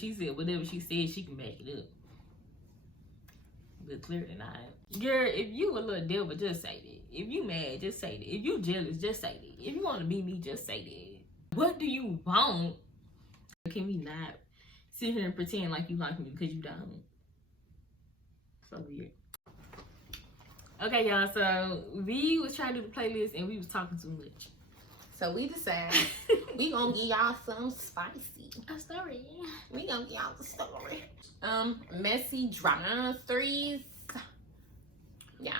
she said whatever she said, she can back it up. But clearly not. Girl, if you a little devil, just say that. If you mad, just say that. If you jealous, just say that. If you want to be me, just say that. What do you want? Can we not sit here and pretend like you like me because you don't? So weird. Okay, y'all, so we was trying to do the playlist and we was talking too much. So we decided we gonna give y'all some spicy. A story. We gonna give y'all the story. Messy drama stories. Yeah.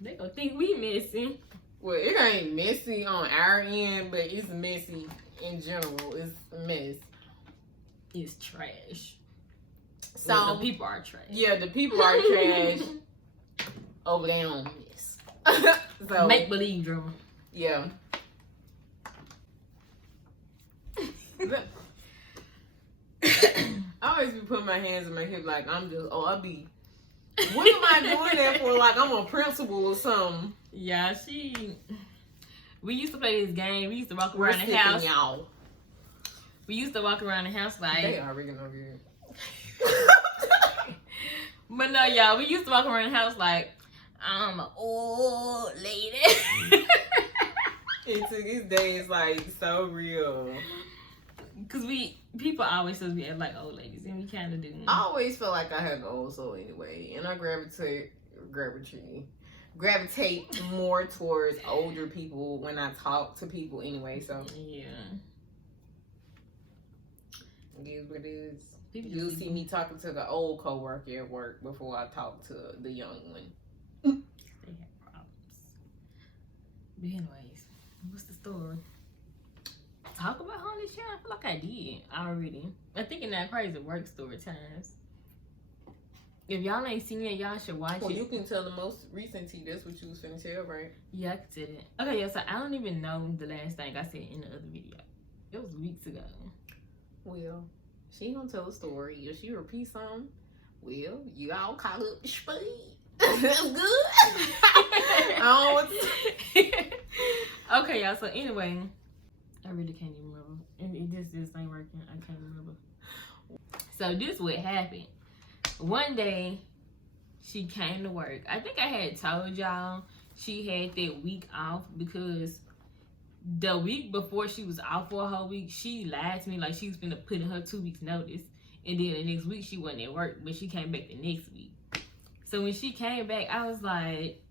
They gonna think we messy. Well, it ain't messy on our end, but it's messy in general. It's a mess. It's trash. So well, the people are trash. Yeah, the people are trash over there on this. So make believe drama. Yeah. I always be putting my hands in my hip like I be. What am I doing that for? Like I'm a principal or something. Yeah, we used to play this game. We used to walk around the house. Y'all. We used to walk around the house like. They already know good. But no, y'all, we used to walk around the house like, I'm an old lady. It took his days like so real. Cause people always say we act like old ladies, and we kind of do. I always feel like I have an old soul anyway, and I gravitate more towards older people when I talk to people anyway. So yeah, it is what it is. You'll see me talking to the old coworker at work before I talk to the young one. They have problems. But anyways, what's the story? Talk about her on this show? I feel like I did already. I think in that crazy work story times. If y'all ain't seen it, y'all should watch it. Well, you can tell the most recent tea. That's what you was finna tell, right? Yeah, I can tell it. Okay, yeah, so I don't even know the last thing I said in the other video. It was weeks ago. Well, she gonna tell a story. If she repeats something, well, you all call up the speed. That's good. I don't know what to say. Okay, y'all, so anyway, I really can't even remember. It just ain't working. I can't remember. So this what happened. One day, she came to work. I think I had told y'all she had that week off because the week before she was off for a whole week, she lied to me like she was gonna put in her 2 weeks notice. And then the next week she wasn't at work, but she came back the next week. So when she came back, I was like,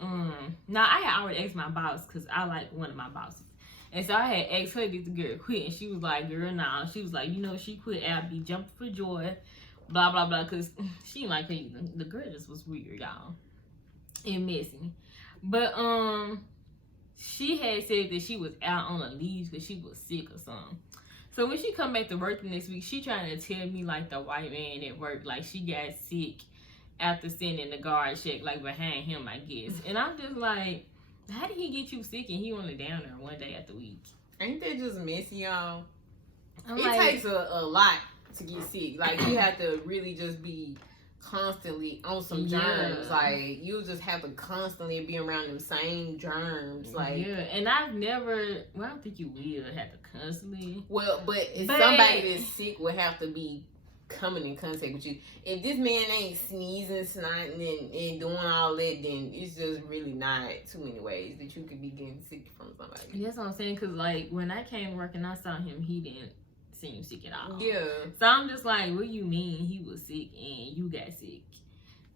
Now I had already asked my boss because I like one of my bosses. And so I had asked her if the girl quit, and she was like, girl, nah. She was like, you know, she quit, I'd be jumping for joy, blah, blah, blah, because she didn't like her either. The girl just was weird, y'all, and messy. But, she had said that she was out on a leave because she was sick or something. So when she come back to work the next week, she trying to tell me, like, the white man at work, like, she got sick after sending the guard check, like, behind him, I guess. And I'm just like, how did he get you sick and he only down there one day at the week? Ain't that just messy, y'all? It like, takes a lot to get sick. Like, you have to really just be constantly on some germs. Like, you just have to constantly be around them same germs. Like, yeah, and I've never, well, I don't think you will have to constantly. Well, but somebody that's sick would have to be coming in contact with you. If this man ain't sneezing, snotting, and doing all that, then it's just really not too many ways that you could be getting sick from somebody. That's what I'm saying, because, like, when I came to work and I saw him, he didn't seem sick at all. Yeah. So I'm just like, what do you mean he was sick and you got sick?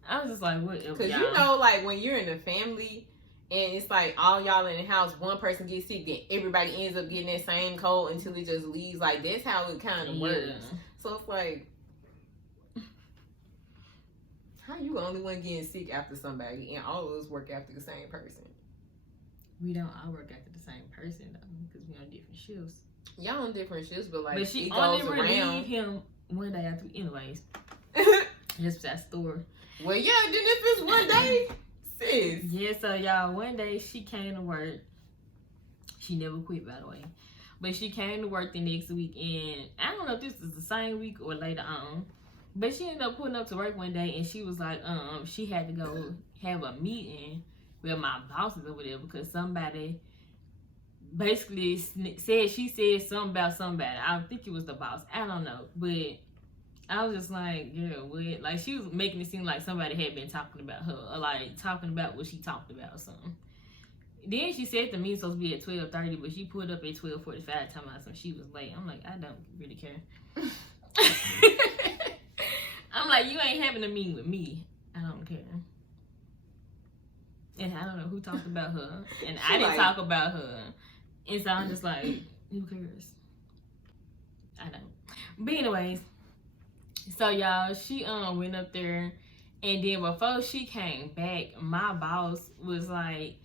I was just like, whatever. Because you know, like, when you're in a family and it's like all y'all in the house, one person gets sick, then everybody ends up getting that same cold until it just leaves. Like, that's how it kind of works. So it's like, how you the only one getting sick after somebody and all of us work after the same person? We don't all work after the same person, though, because we on different shifts. Y'all on different shifts, but like, but she it only goes around. relieved him one day after. Anyways, just that story. Well, yeah. Then if it's one day, sis. Yeah. So y'all, one day she came to work. She never quit, by the way. But she came to work the next week, and I don't know if this is the same week or later on. But she ended up pulling up to work one day, and she was like, she had to go have a meeting with my bosses or whatever because somebody basically said she said something about somebody. I think it was the boss. I don't know, but I was just like, girl, what? Like, she was making it seem like somebody had been talking about her, or like talking about what she talked about or something. Then she said the meeting was supposed to be at 12:30, but she pulled up at 12:45 talking about something. She was late. I'm like, I don't really care. I'm like, you ain't having a meeting with me. I don't care. And I don't know who talked about her, and I didn't talk about her. And so I'm just like, who cares? I don't. But anyways, so y'all, she went up there, and then before she came back, my boss was like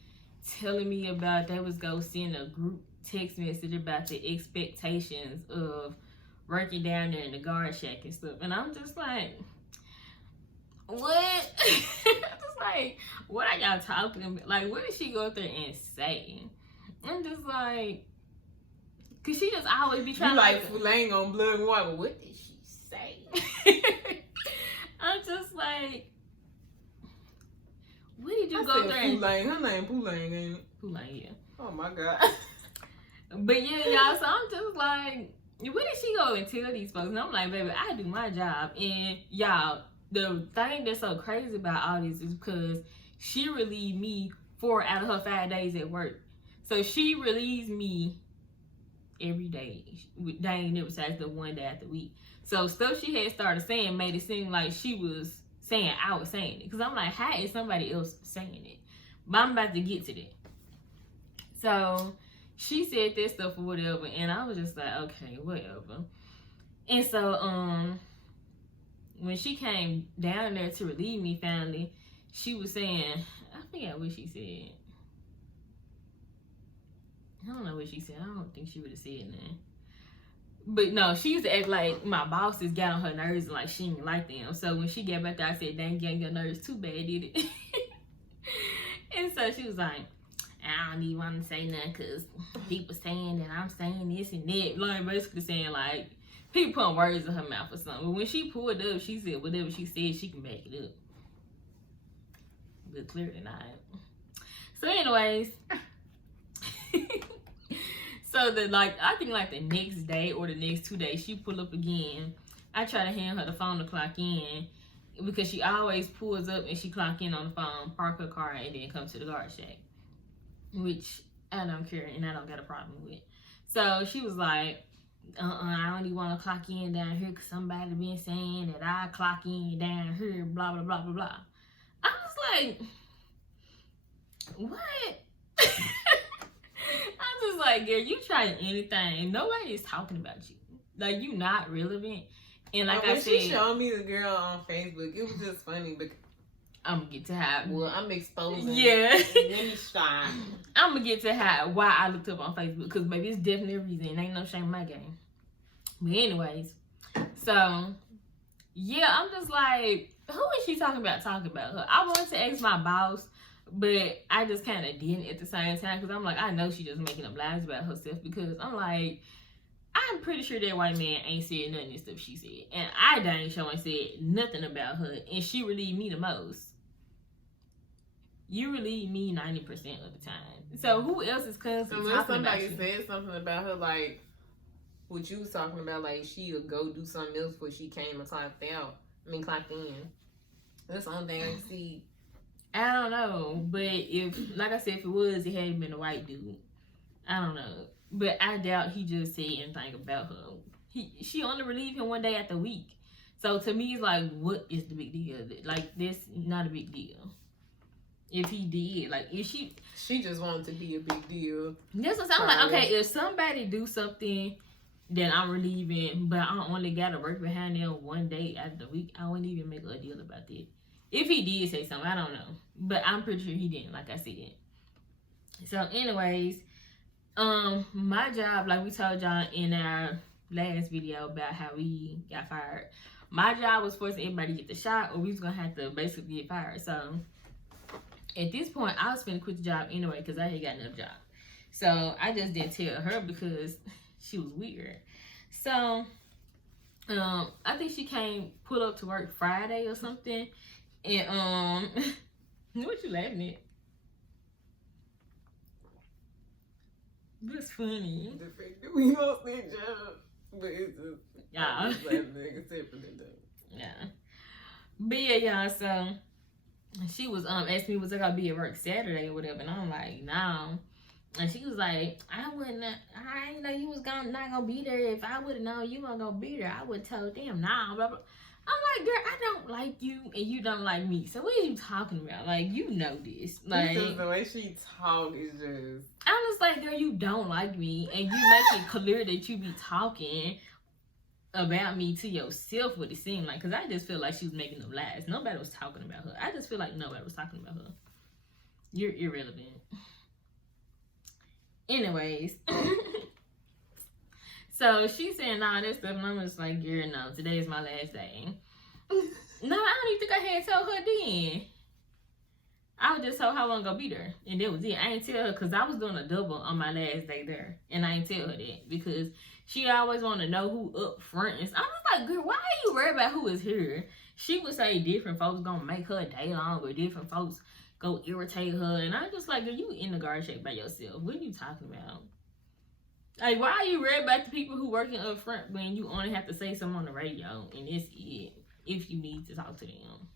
telling me about they was gonna send a group text message about the expectations of working down there in the guard shack and stuff. And I'm just like, what? Just like, what are y'all talking about? Like, what did she go up there and say? I'm just like, cause she just always be trying you like laying on blood and water. What did she say? I'm just like, what did you go there and... Her name Poolang, ain't it? Poolang, yeah. Oh my God. But yeah, y'all, so I'm just like, what did she go and tell these folks? And I'm like, baby, I do my job. And y'all, the thing that's so crazy about all this is because she relieved me 4 out of her 5 days at work. So she relieves me every day. Dang, it besides the one day out the week. So stuff she had started saying made it seem like she was saying I was saying it. Because I'm like, how is somebody else saying it? But I'm about to get to that. So she said that stuff or whatever, and I was just like, okay, whatever. And so when she came down there to relieve me finally, she was saying, I forgot what she said. I don't know what she said. I don't think she would have said nothing. But no, she used to act like my bosses got on her nerves and like she didn't like them. So when she got back there, I said, dang, getting your nerves too bad, did it? And so she was like, I don't even want to say nothing because people saying that I'm saying this and that. Like, basically saying like, people putting words in her mouth or something. But when she pulled up, she said whatever she said, she can back it up. But clearly not. So anyways, so I think the next day or the next 2 days, she pulled up again. I try to hand her the phone to clock in because she always pulls up and she clock in on the phone, park her car, and then come to the guard shack, which I don't care and I don't got a problem with. So she was like, I don't even want to clock in down here because somebody been saying that I clock in down here, blah, blah, blah, blah, blah. I was like, what? I'm just like, girl, you trying anything. Nobody is talking about you. Like, you not relevant. And like I said, she showed me the girl on Facebook, it was just funny because I'm gonna get to how. Well, I'm exposing. Yeah. Let me shine. I'm gonna get to how why I looked up on Facebook because baby, it's definitely a reason. Ain't no shame in my game. But anyways, so yeah, I'm just like, who is she talking about her? I wanted to ask my boss, but I just kind of didn't at the same time because I'm like, I know she just making up lies about herself because I'm like, I'm pretty sure that white man ain't said none of this stuff she said. And I dang sure ain't said nothing about her. And she relieved me the most. You relieve me 90% of the time. So who else is constantly talking about you? Unless somebody said something about her, like what you was talking about, like she'll go do something else before she came and clocked in. That's the only thing I can see. I don't know. But if, like I said, if it was, it had been a white dude. I don't know. But I doubt he just said anything about her. She only relieved him one day out the week. So to me, it's like, what is the big deal? Like, this not a big deal. If he did, like, if she just wanted to be a big deal. That's what I'm like. Okay, if somebody do something, then I'm relieving, but I only gotta work behind them one day out of the week. I wouldn't even make a deal about that. If he did say something, I don't know, but I'm pretty sure he didn't. Like I said. So, anyways, my job, like we told y'all in our last video about how we got fired. My job was forcing everybody to get the shot, or we was gonna have to basically get fired. So. At this point, I was finna quit the job anyway because I had got another job. So I just didn't tell her because she was weird. So I think she pulled up to work Friday or something. And what you laughing at? That's funny. The fact that we lost that job, but it's just Yeah. Yeah. But yeah, y'all. So she was asking me was I gonna be at work Saturday or whatever, and I'm like, no. And she was like, I ain't know you was not gonna be there. If I would have known you weren't gonna be there, I would have told them, nah, blah, blah. I'm like, girl, I don't like you and you don't like me. So what are you talking about? Like, you know this. Like, because the way she talk is just... I was like, girl, you don't like me and you make it clear that you be talking about me to yourself, what it seemed like. Because I just feel like she was making them lies. Nobody was talking about her. I just feel like nobody was talking about her. You're irrelevant. Anyways, so she's saying all this stuff, and I'm just like, girl, no, today is my last day. No, I don't even think I had told her then. I was just told how long gonna be there, and that was it. I ain't tell her because I was doing a double on my last day there, and I ain't tell her that because she always want to know who up front is. I was like, girl, why are you worried about who is here? She would say different folks gonna make her day long, or different folks go irritate her, and I'm just like, girl, you in the guard shape by yourself. What are you talking about? Like, why are you worried about the people who working up front when you only have to say something on the radio, and that's it, if you need to talk to them,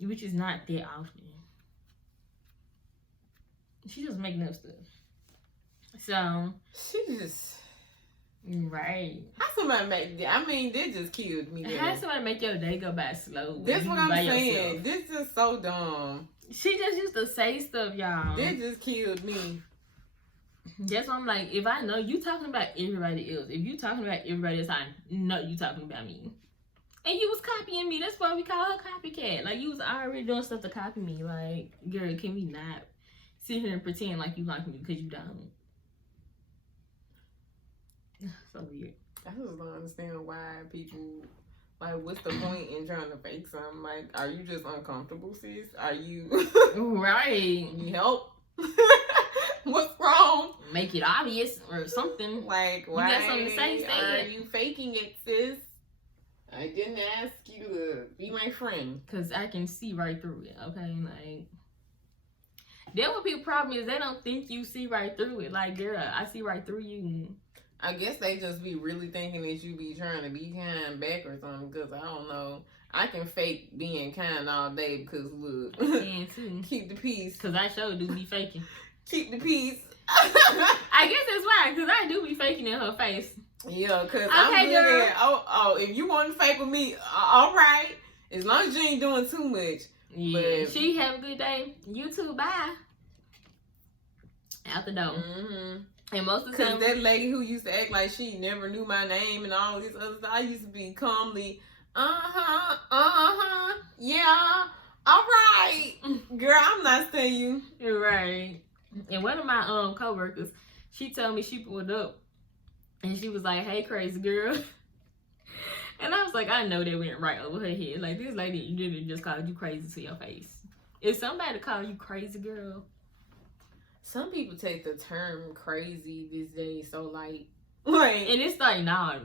which is not that often. She just making up stuff. So she just... Right. How somebody make... I mean, that just killed me. How somebody make your day go by slow? That's what I'm saying. Yourself? This is so dumb. She just used to say stuff, y'all. That just killed me. That's why I'm like, if I know you talking about everybody else, if you talking about everybody else, I know you talking about me. And you was copying me. That's why we call her copycat. Like, you was already doing stuff to copy me. Like, girl, can we not sit here and pretend like you like me because you don't? So weird. I just don't understand why people... Like, what's the point in trying to fake something? Like, are you just uncomfortable, sis? Are you... Right. Need help? What's wrong? Make it obvious or something. Like, why you got something to say are it. you faking it, sis? I didn't ask you to be my friend. Because I can see right through it, okay? Like, then what people's problem is they don't think you see right through it. Like, girl, I see right through you. I guess they just be really thinking that you be trying to be kind back or something, because I don't know. I can fake being kind all day because, look, I too. Keep the peace. Because I sure do be faking. Keep the peace. I guess that's why, because I do be faking in her face. Yeah, because okay, I'm looking girl. at, if you want to fake with me, all right. As long as you ain't doing too much. Yeah. But, she have a good day. You too, bye. Out the door. Mm-hmm. And most of the Because time, that lady who used to act like she never knew my name and all this other stuff, I used to be calmly, yeah, all right. Girl, I'm not saying you. You're right. And one of my coworkers, she told me she pulled up and she was like, hey, crazy girl. And I was like, I know that went right over her head. Like, this lady literally just called you crazy to your face. If somebody call you crazy girl, some people take the term crazy these days so light. Like, and it's like, nah,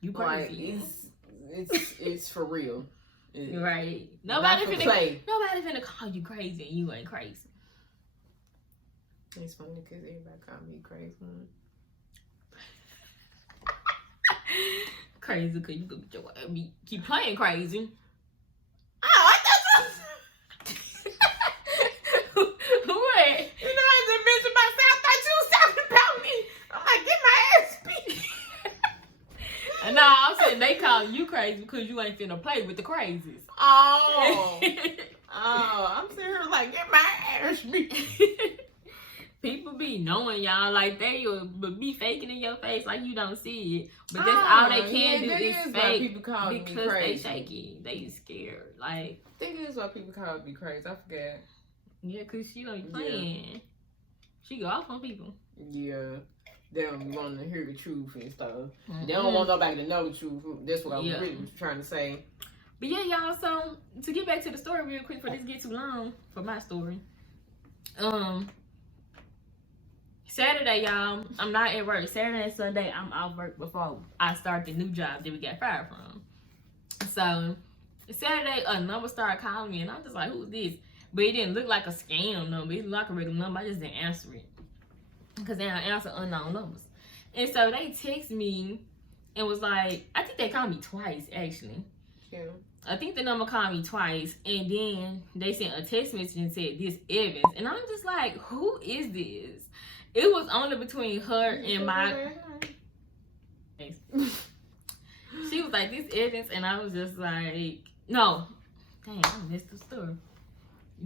you crazy. Like, it's for real. Right. Nobody finna call you crazy and you ain't crazy. It's funny because everybody call me crazy. Crazy because you go get your keep playing crazy. Oh, I thought What? You know, I just mentioned myself. I thought you was talking about me. I'm like, get my ass beat. No, I'm saying they call you crazy because you ain't finna play with the crazies. Oh. I'm sitting here like, get my ass beat. People be knowing y'all, like they will be faking in your face like you don't see it. But that's all they can do is fake people call me because crazy. they shaky. They scared. Like, I think it is why people call me crazy. I forget. yeah, because she don't be playing. Yeah. She go off on people. Yeah. They don't want to hear the truth and stuff. Mm-hmm. They don't want nobody to know the truth. That's what I'm really trying to say. But yeah, y'all, so to get back to the story real quick for this get too long for my story. Saturday, y'all, I'm not at work. Saturday and Sunday, I'm off work before I start the new job that we got fired from. So Saturday, a number started calling me, and I'm just like, who's this? But it didn't look like a scam number. It looked like a regular number. I just didn't answer it. because they don't answer unknown numbers. And so they text me and was like, I think they called me twice, actually. Yeah. I think the number called me twice, and then they sent a text message and said, this Evans. And I'm just like, who is this? It was only between her and my... She was like, this Evans, and I was just like, no. Dang, I missed the story.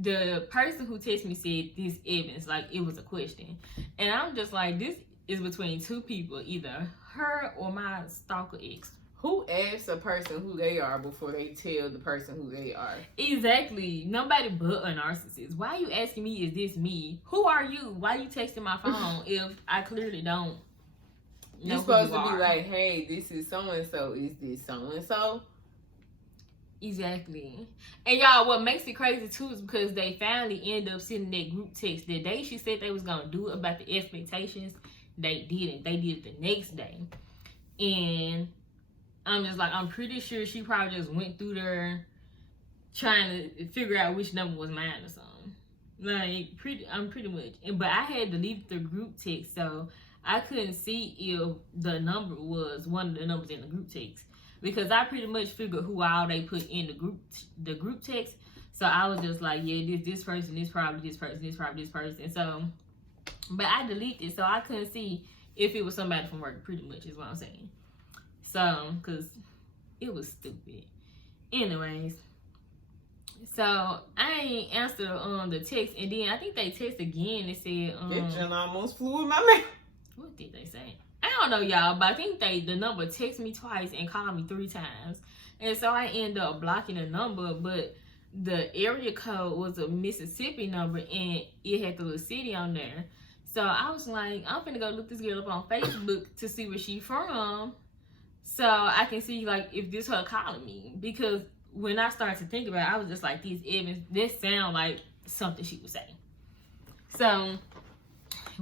The person who texted me said, this Evans, like it was a question. And I'm just like, this is between two people, either her or my stalker ex. Who asks a person who they are before they tell the person who they are? Exactly. Nobody but a narcissist. Why are you asking me, is this me? Who are you? Why are you texting my phone if I clearly don't know You're supposed to be like, hey, this is so-and-so. Is this so-and-so? Exactly. And y'all, what makes it crazy too is because they finally end up sending that group text. The day she said they was going to do it about the expectations, they didn't. They did it the next day. And I'm just like, I'm pretty sure she probably just went through there trying to figure out which number was mine or something. Like, I'm pretty much. But I had deleted the group text, so I couldn't see if the number was one of the numbers in the group text. Because I pretty much figured who all they put in the group text. So I was just like, yeah, this person, this probably this person, this probably this person. So, but I deleted it, so I couldn't see if it was somebody from work, pretty much is what I'm saying. So, because it was stupid. Anyways, so I ain't answered the text, and then I think they text again and said, It just almost flew in my mouth. What did they say? I don't know, y'all, but I think the number texted me twice and called me 3 times. And so I ended up blocking the number, but the area code was a Mississippi number, and it had the little city on there. So I was like, I'm finna go look this girl up on Facebook to see where she from, so I can see, like, if this her calling me. Because when I started to think about it, I was just like, these Evans, this sound like something she would say. So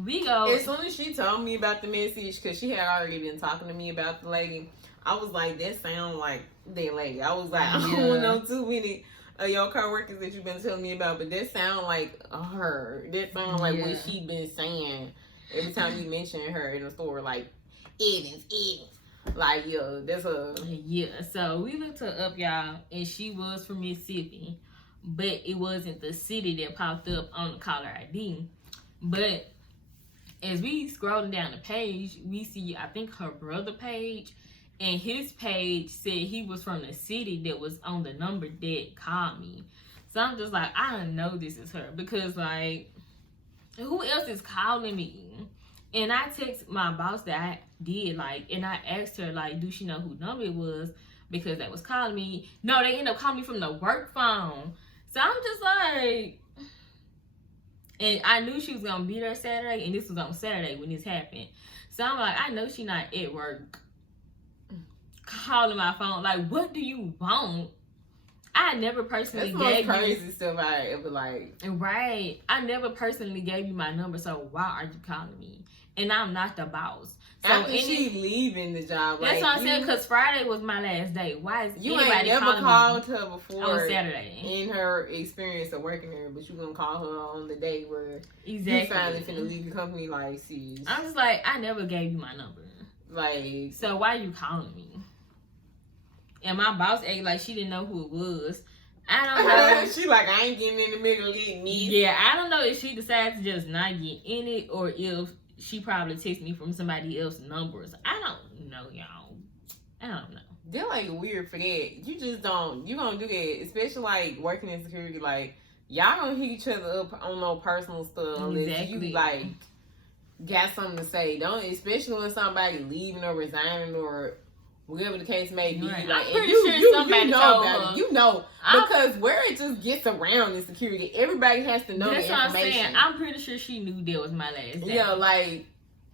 we go. As soon as she told me about the message, because she had already been talking to me about the lady, I was like, that sound like that lady. I was like, I don't know too many of your coworkers that you've been telling me about, but that sound like her. That sound like what she been saying every time you mention her in the store, like, Evans. Like, yo, that's her. Yeah, so we looked her up, y'all, and she was from Mississippi, but it wasn't the city that popped up on the caller ID. But as we scrolling down the page, we see, I think, her brother page, and his page said he was from the city that was on the number that called me. So I'm just like, I don't know this is her, because, like, who else is calling me? And I text my boss that I did, like, and I asked her, like, do she know who number it was, because they was calling me. No, they ended up calling me from the work phone. So I'm just like, and I knew she was gonna be there Saturday, and this was on Saturday when this happened. So I'm like, I know she not at work calling my phone. Like, what do you want? I never personally gave you. That's the most crazy you stuff I ever like. Right. I never personally gave you my number, so why are you calling me? And I'm not the boss. So after she leaving the job, that's what I'm saying. Because Friday was my last day. Why is you anybody ain't never called me her before on Saturday in her experience of working there, but you gonna call her on the day where exactly you finally finna leave the company? Like, sis, I'm just like, I never gave you my number. Like, so why are you calling me? And my boss acted like she didn't know who it was. I don't know. She like, I ain't getting in the middle of it, me. Yeah, I don't know if she decides to just not get in it, or if she probably texted me from somebody else's numbers. I don't know, y'all. I don't know. They're like weird for that. You just don't. You gonna do that, especially like working in security. Like, y'all don't hit each other up on no personal stuff unless you like got something to say. Don't, especially when somebody leaving or resigning or whatever the case may be. Right. Like, I'm pretty sure somebody you know told about her. it. You know, because where it just gets around in security, everybody has to know the information. That's what I'm saying. I'm pretty sure she knew that was my last day. Yeah, like,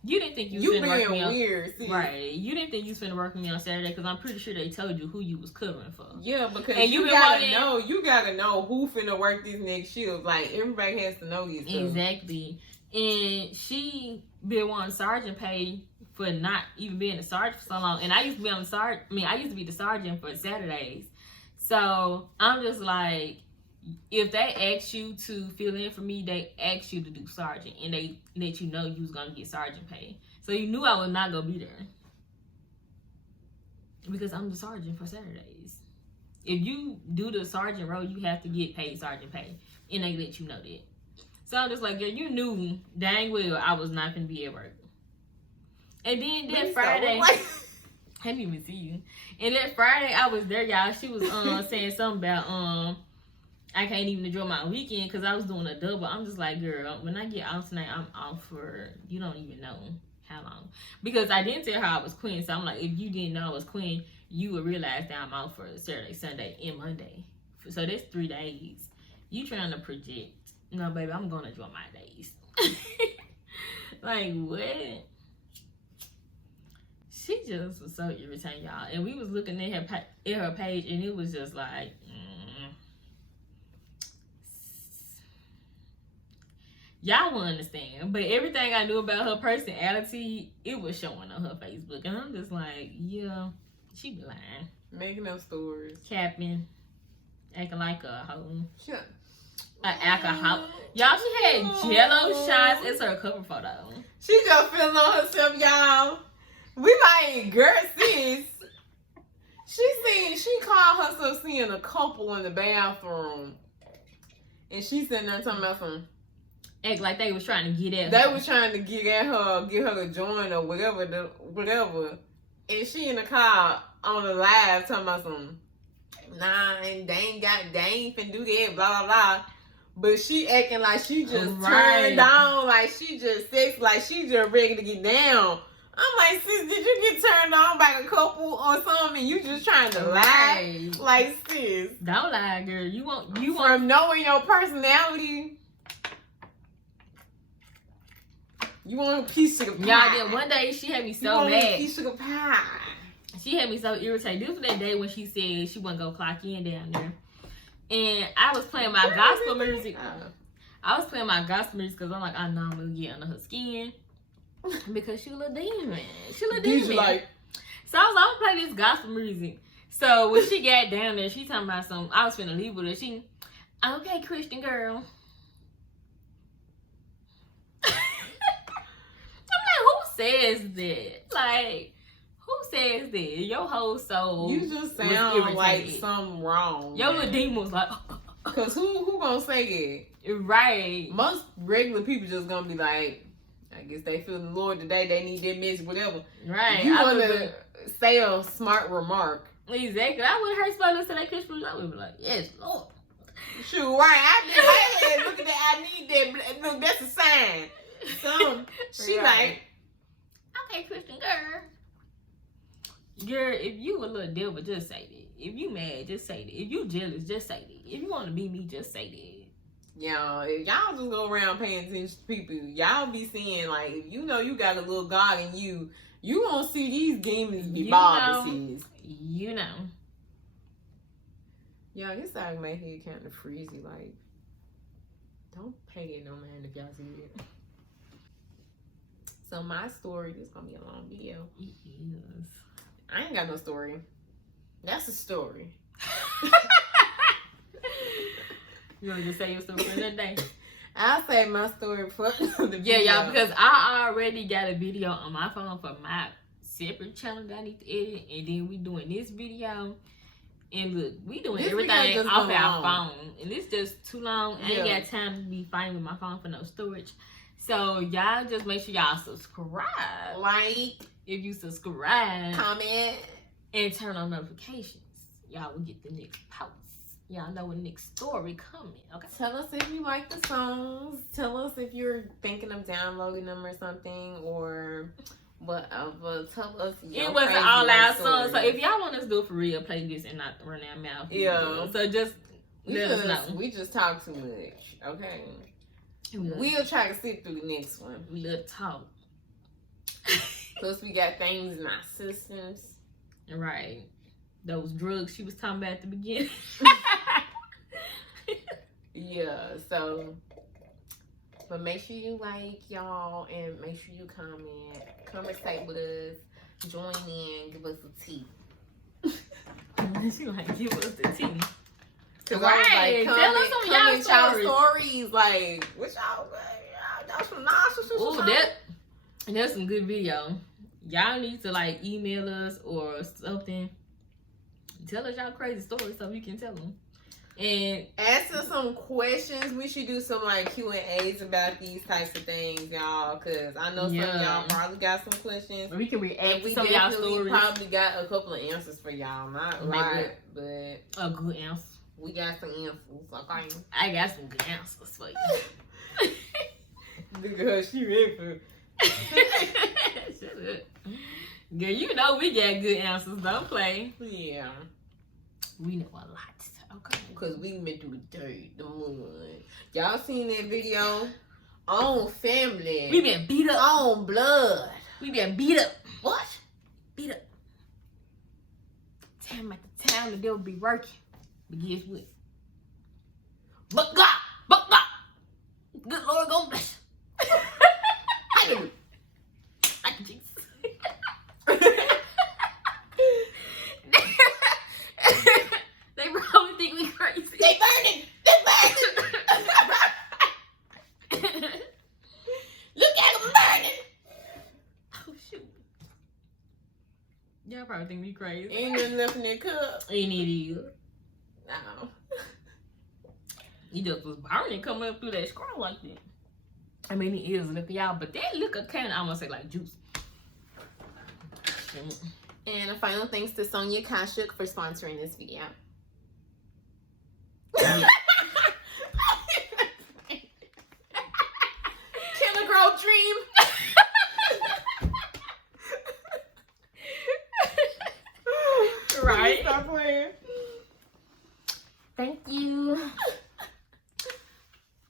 you didn't think you was finna work me on weird, right? You didn't think you was finna work with me on Saturday, because I'm pretty sure they told you who you was covering for. Yeah, because and you gotta know. You gotta know who finna work this next shift. Like, everybody has to know these stuff. Exactly. And she been wanting sergeant pay for not even being a sergeant for so long. And I used to be on the sergeant. I used to be the sergeant for Saturdays. So I'm just like, if they ask you to fill in for me, they ask you to do sergeant, and they let you know you was gonna get sergeant pay. So you knew I was not gonna be there because I'm the sergeant for Saturdays. If you do the sergeant role, you have to get paid sergeant pay, and they let you know that. So I'm just like, girl, you knew dang well I was not gonna be at work. And then that Friday, I didn't even see you. And that Friday I was there, y'all. She was saying something about I can't even enjoy my weekend because I was doing a double. I'm just like, girl, when I get off tonight, I'm off for you don't even know how long. Because I didn't tell her I was queen. So I'm like, if you didn't know I was queen, you would realize that I'm off for Saturday, Sunday, and Monday. So that's 3 days. You trying to project. No, baby, I'm going to enjoy my days. Like, what? She just was so irritating, y'all. And we was looking at her page, and it was just like, y'all won't understand. But everything I knew about her personality, it was showing on her Facebook. And I'm just like, yeah, she be lying. Making up stories. Capping. Acting like a hoe. Sure. An alcohol. Y'all, she had Jello shots as her cover photo. She just feeling on herself, y'all. We like, girl, sis. She called herself seeing a couple in the bathroom. And she sitting there talking about some. Act like they was trying to get at her. They was trying to get at her, get her to join or whatever. And she in the car on the live talking about some, nah, and they ain't finna do that, blah, blah, blah. But she acting like she just turned on, like she just sex, like she just ready to get down. I'm like, sis, did you get turned on by a couple or something? And you just trying to lie? Like, sis. Don't lie, girl. You want from knowing your personality. You want a piece of pie. Y'all, then one day she had me so mad. A piece of pie. She had me so irritated. This was that day when she said she wasn't gonna clock in down there. And I was playing my gospel music. I was playing my gospel music because I'm like, I know I'm gonna get under her skin. Because she a little demon. She a little demon. So I was like, I'm gonna play this gospel music. So when she got down there, she talking about some, I was finna leave with her. She, okay, Christian girl. Says that? Like, who says that? Your whole soul. You just sound like something wrong. Your little demon was like, cause who gonna say that? Right. Most regular people just gonna be like, I guess they feel the Lord today. They need their message, whatever. Right. You want to say a smart remark. Exactly. I wouldn't hurt somebody to say that Christian. I would be like, yes, Lord. Shoot, right. I look at that. I need that. Look, that's a sign. So she like. Okay, Christian girl. Girl, if you a little devil, just say that. If you mad, just say that. If you jealous, just say that. If you want to be me, just say that. Y'all, if y'all just go around paying attention to people, y'all be seeing, like, if you know you got a little God in you, you won't see these demons be bothered. You know. Y'all, this side of my head kind of freezy. Like, don't pay it no man if y'all see it. So my story, this is gonna be a long video. It is. I ain't got no story. That's a story. You want to just say your story for another day? I'll say my story for the video. Yeah, y'all, because I already got a video on my phone for my separate channel that I need to edit, and then we doing this video. And look, we doing this everything off our phone, and it's just too long. I ain't got time to be fighting with my phone for no storage. So y'all just make sure y'all subscribe. Like. If you subscribe. Comment. And turn on notifications. Y'all will get the next post. Y'all know when next story coming. Okay. Tell us if you like the songs. Tell us if you're thinking of downloading them or something. Or whatever. Tell us your It wasn't all our songs. So if y'all want us to do it for real, play this and not run our mouth. Yeah. So just let us know. We just talk too much. Okay. We'll try to sit through the next one. We'll talk. Plus, we got things in our systems. Right. Those drugs she was talking about at the beginning. Yeah, so. But make sure you like, y'all, and make sure you comment. Conversate with us. Join in. Give us a tea. She like, give us the tea. Cause Right. I was like, Tell us some comment y'all y'all stories. Like, what y'all got some nice or Ooh, something? that's some good video. Y'all need to like email us or something. Tell us y'all crazy stories so we can tell them. And ask us some questions. We should do some like Q&As about these types of things, y'all. Cause I know some of y'all probably got some questions. we can react to We some of y'all definitely stories. probably got a couple of answers for y'all. Not a lot, but a good answer. we got some answers. Okay. I got some good answers for you. Because she ready for. Shut up. Girl, you know we got good answers. Don't play. Yeah. We know a lot. Okay. Because we been through the dirt, the mud. Y'all seen that video? On family. We been beat up. On blood. We been beat up. What? Beat up. Time at the time the devil be working. But guess what? But God. Good Lord gonna bless you. Thank you, Jesus. They probably think we crazy. They burning! Look at them burning! Oh, shoot. Y'all probably think we crazy. Ain't nothing left in that cup. Ain't it either. No. You just was burning coming up through that scroll like that. I mean, it is liquor, y'all, but that liquor kind of almost like juice. And a final thanks to Sonia Kashuk for sponsoring this video. Yeah. Killer Girl Dream. Right? Stop playing. Thank you.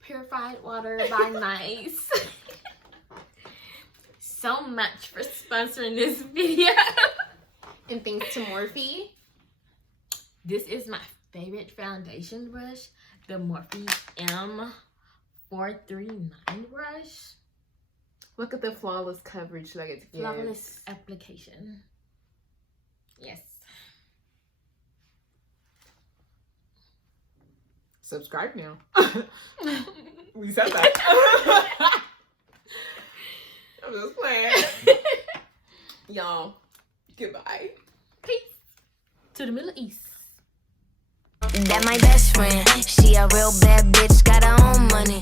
Purified water by Nice. So much for sponsoring this video. And thanks to Morphe. This is my favorite foundation brush, the Morphe M439 brush. Look at the flawless coverage. Like it's Flawless application. Yes. Subscribe now. We said that. I'm just playing. Y'all, goodbye. Peace. To the Middle East. That my best friend. She a real bad bitch, got her own money.